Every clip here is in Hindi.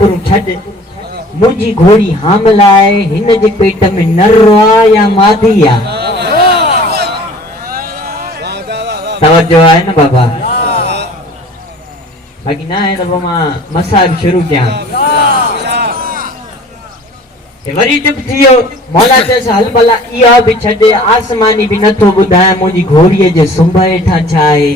छड मुझी घोड़ी हामला है हिन जे पेट में नरवा या मादिया तवज्जो है ना बाबा बाकी ना है तो मां मसाब शुरू किया वरी टिप थियो मौला चस हल भला इया भी छडे आसमानी भी नथो बुधाए मुझी घोड़ीअ जे सुंभे ठा छाए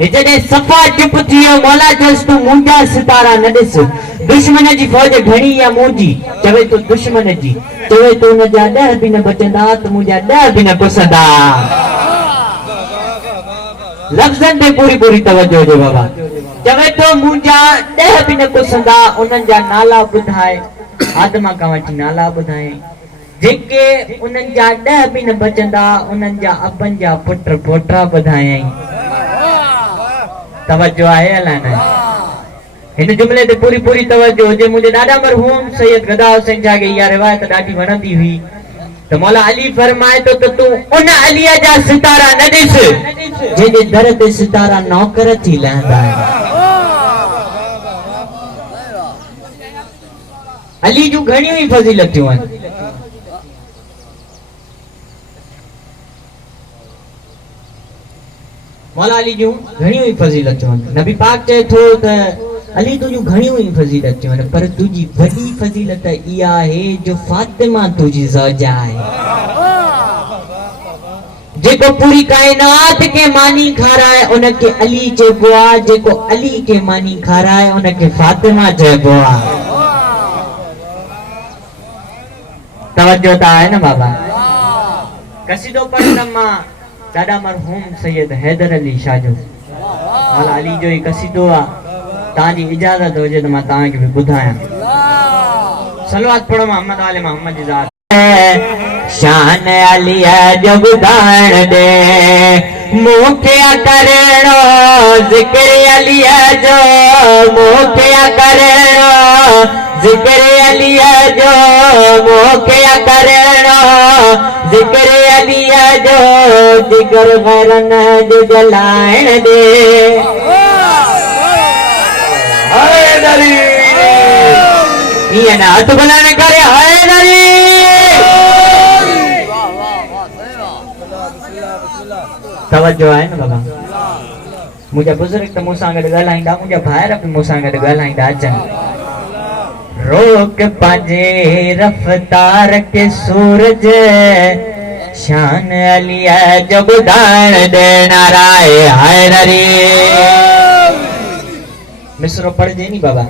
जॾहिं सफ़ा चुप थियो मौला चस तू मुंडा सितारा न ॾिस दुश्मन जी फौज घणी या मुंहिंजी चवे तो दुश्मन जी चवे तो न जा 10 भी न बचंदा तो मुंहिंजा 10 भी न पुसंदा लफ्ज़न पे पूरी पूरी तवज्जो जो बाबा चवे तो मुंहिंजा 10 भी न पुसंदा उन्हनि जा नाला ॿुधाए आदमा खां वठी नाला ॿुधाए जेके उन्हनि जा 10 भी न बचंदा उन्हनि जा अबनि जा पुट पोटा ॿुधायई तवज्जो है अलाना इन जुमले ते पूरी पूरी तवज्जो जे मुझे दादा मरहूम सैयद गदा हुसैन जा के ये रिवायत डाडी वणंदी हुई तो मौला अली फरमाए तो तू उन अलीया जा सितारा न दिस जे जे दर ते सितारा नौकर थी लहंदा अली जो घणी ही फजीलतूं आहिनि मौला अली जूं घणी ही फजीलतूं आहिनि नबी पाक चए थो त अली तुझी घणी ही फजीलतूं आहिनि पर तुझी वॾी फजीलत इहा आहे जो फातिमा तुझी ज़ौजा आहे जेको पूरी कायनात के मानी खाराए उनके अली चइबो आहे जेको अली के मानी खाराए उनके फातिमा चइबो आहे तवज्जो ता है ना बाबा कसीदो पढ़ंदम मां दादा मरहूम सैयद हैदर अली शाह जो मौला अली जो ही कसीदो आ ताजी इजाजत हो जे तो मैं तां के भी बुधाया सलवात पढ़ो मोहम्मद वाले मोहम्मद जी जात शान अली जो बुधाण दे मुखे करेणो जिक्र अली जो मुखे करेणो जिक्र अली जो मुखे करेणो जिक्र अली जो जिक्र गैरन जो जलाएण दे हैदरी ये ना हथ बनाने करे हैदरी तवज्जो है ना बाबा मुझे बुजुर्ग तो मूंसां गॾु ॻाल्हाईंदा मुझे भाइर भी मूंसां गॾु ॻाल्हाईंदा अचनि रोक पांजे रफ्तार के सूरज शान अली जो ॿुधाइण दे नाराए हैदरी मिसरो पढ़जे नी बाबा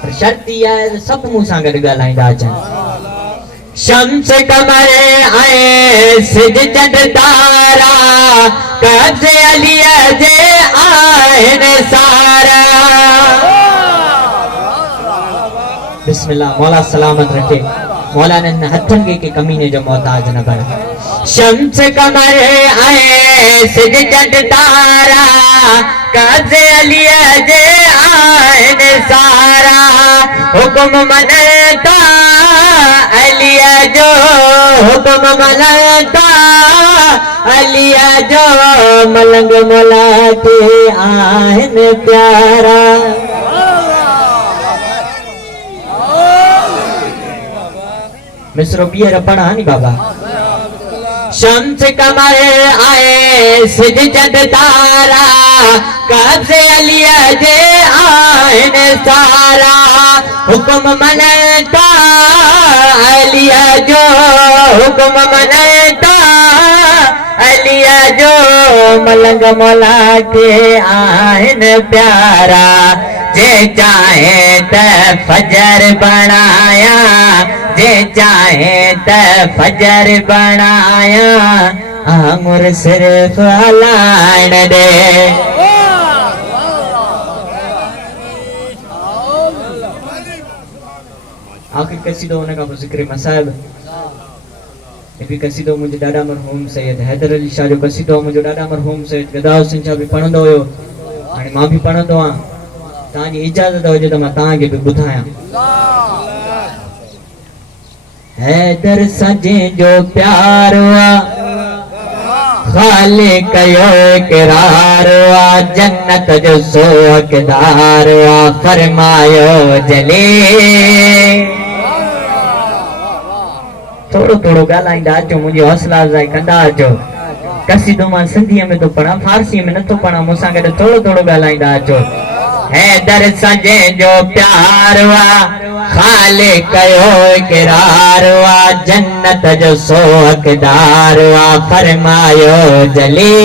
पर शर्त इहा आहे सब मूंसां गॾु ॻाल्हाईंदा अचनि शम्स कमर आए सिज चंद तारा कब्ज़ अली जे आहिन सारा बिस्मिल्लाह मौला सलामत रखे मौला ने हथन के कमीने जो मोहताज न बने शम्स कमर आए सिज चंद तारा कब्ज़ अली जे आहिन सारा हुक्म मनता अलिया जो हुक्म मनता अलिया जो मलंग मौला के आहिन प्यारा मिसरो पियर पढ़ा नी बाबा शम्स कमर आए सिज चंद तारा कब्ज़ अलिया जे आहिन सारा हुक्म मनता अलिया जो हुक्म मनता अलिया जो मलंग मौला के आहिन प्यारा जे चाहे त फजर बनाया जे चाहे त फजर बनाया आमुर सिर्फ हलाइण दे आखिर कसीदो उनका जिक्र मसाइब ये भी कसीदो मुझे दादा मरहूम सैयद हैदर अली शाह जो कसीदो मुझे दादा मरहूम सैयद गदा हुसैन शाह भी पढ़ंदो हुयो हाणे मां भी पढ़ंदो आ ताजी इजाजत हुजे तो मैं तां के भी बुधाया हैदर सजे जो प्यार खाले कयो इकरार जन्नत जो सो हकदार फरमायो जले। थोड़ो थोड़ो ॻाल्हाईंदा अचो, मुंहिंजी हौसला अफ़ज़ाई कंदा अचो। कसीदो मां सिंधीअ में तो पढ़ा, फारसी में नथो पढ़ा, मूंसां गॾु थोड़ो थोड़ो ॻाल्हाईंदा अचो। हैदर सजे जो प्यार वा खाले कयो इकरार वा जन्नत जो सो हकदार वा फरमायो जले।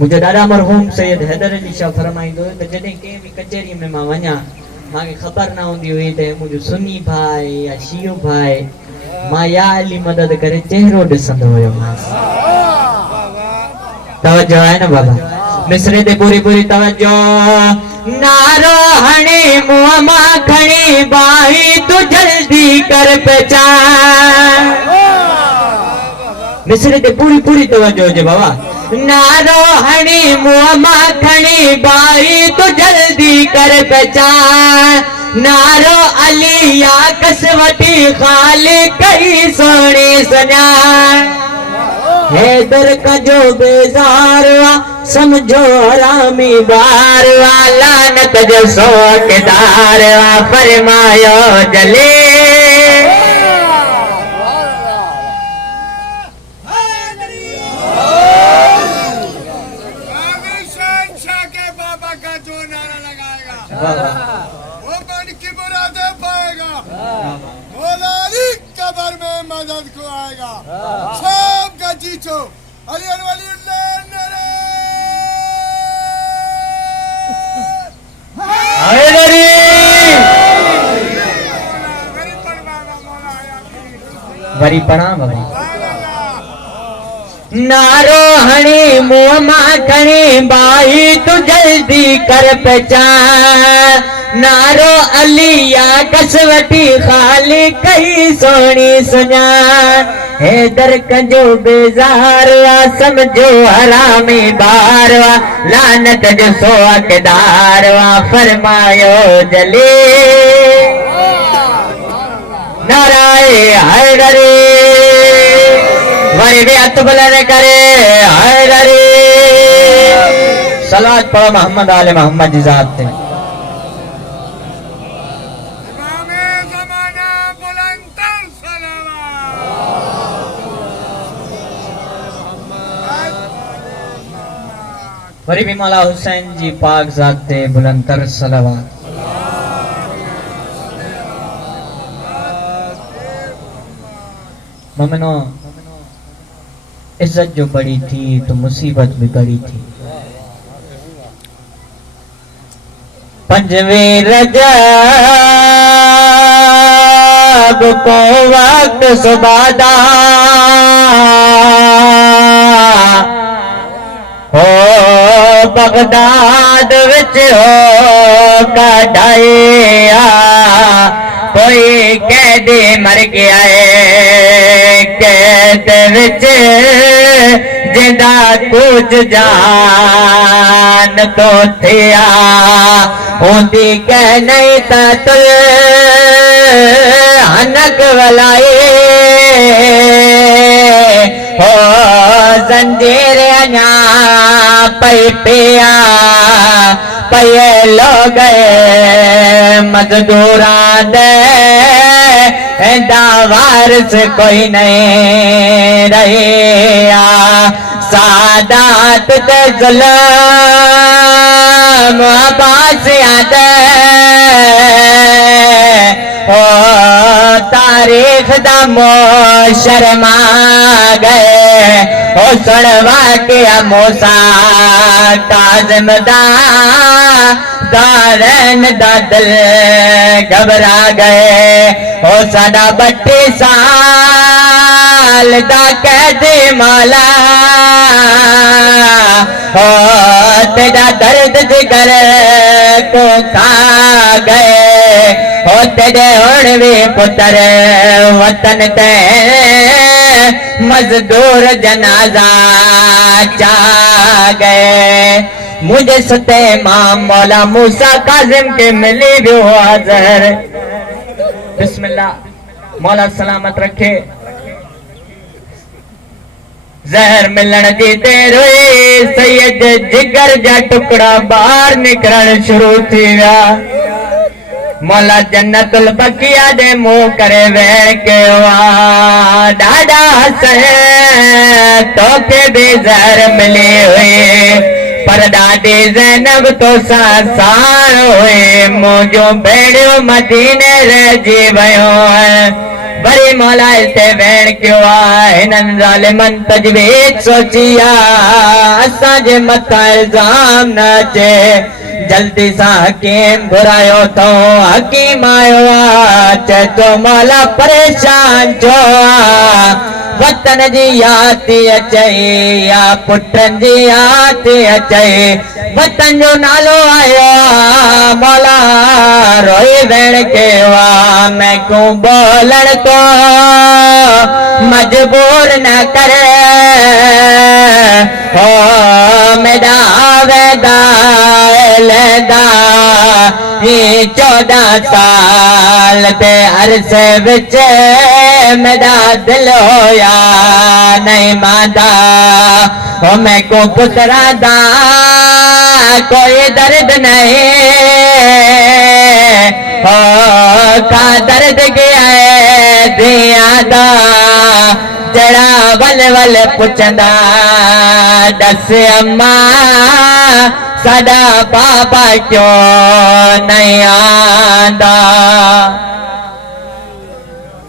मुझे दादा मरहूम सैयद हैदर अली शाह फरमाईंदो त जॾहिं कंहिं बि कचहरी में मां वञा, मांखे ख़बर न हूंदी हुई त मुंहिंजो सुन्नी भाई या शियो भाई, मां या अली मदद करे चेहरो ॾिसंदो हुयो। तवज्जो आहे न बाबा? मिसरे ते पूरी पूरी तवज्जो। नारो हणे मुंहं मां खणी बाही तू जल्दी कर पहचान। मिसरे ते पूरी पूरी तवज्जो जे बाबा। नारो हणी मुंहं मां खणी बाही तू जल्दी कर पहचान। नारो अली या कसवटी खाली कई सोनी सुञाण। हैदर का जो बेजार वा समझो हरामी बार वा लानत जो सोकेदार वा फरमायो जले। वो बन की मुरादे पाएगा, मौला अली कब्र में मदद को आएगा। सब का जीतो अली वलीउल्लाह नरे हैदरी वरी पढ़ा बाबा। नारो हणी मुंहं मां खणी बाही तू जल्दी कर पहचान। नारो अली या कसवटी खाली कई सोनी सुञाण। हैदर कंजो बेज़ार वा समझो हरामी बार वा लानत जो सो हकदार वा फरमायो जले। नाराए हैदरी वरी भी हथ बुलंद करे हैदरी। सलात पढ़ो मोहम्मद आले मोहम्मद की जात पे। इमामे ज़माना बुलंदतर सलावत। वरी भी मौला हुसैन जी पाक जात ते बुलंदतर सलावत। मोमिनो, इज्जत जो बड़ी थी तो मुसीबत भी बड़ी थी। पंजवें रजब को वक्त सुबादा हो बगदाद विच हो कढ़ाया। कोई कैदी मर गया है कैद विच जिंदा कुछ जान तो थिया। होंदी कह नहीं तुल हनक वलाई हो जंजीर अञा पई पिया। पये लोग मजदूरां दे वारिस कोई नहीं रहिया। सादात ते जुल्म अब्बासियां दे ओ तारीख दा शर्मा गए। ओ सुनवा के मूसा काज़िम दा दारन दा दिल घबरा गए। ओ साडा 32 साल दा कैदी मौला ओ तेरा दर्द जिगर को खा गए। ओ तेरे हुण भी पुत्र वतन ते मजदूर जनाजा चा गए। मुझे सते मां मौला मूसा काज़िम के मिली भी हाज़िर। बिस्मिल्लाह, मौला सलामत रखे। ज़हर मिलण जी देर हुई सैयद जिगर जा टुकड़ा बाहर निकरण शुरू थी विया मौला जन्नतुल बकिया दे मुंह करे वेण के डाडा हसन तो के भी ज़हर मिली हुई पर डाडी ज़ैनब तो साण हुई मुंहिंजो भेड़ियो मदीने रहिजी वियो बड़ी मौला इते वेण कयो हिननि ज़ालिमनि तजवीज़ सोची असांजे मथां इल्ज़ाम न अचे जल्दी सा हकीम घुरायो तो हकीम आयो चए तो मौला परेशान छो वतन जी याद थी अचे या पुटनि जी याद थी अचे वतन जो नालो आयो मौला रोई वेण कयो मैं को बोलण को मजबूर न करे हो मेरा वेदा लेदा ये 14 साल ते अरसे विच मेरा दिल होया नहीं मादा हो मैं को पुत्रा दा कोई दर्द नहीं हो का दर्द गया है दिया दा जड़ा वल वल पुछंदा दस अम्मा साडा पापा क्यों नहीं आंदा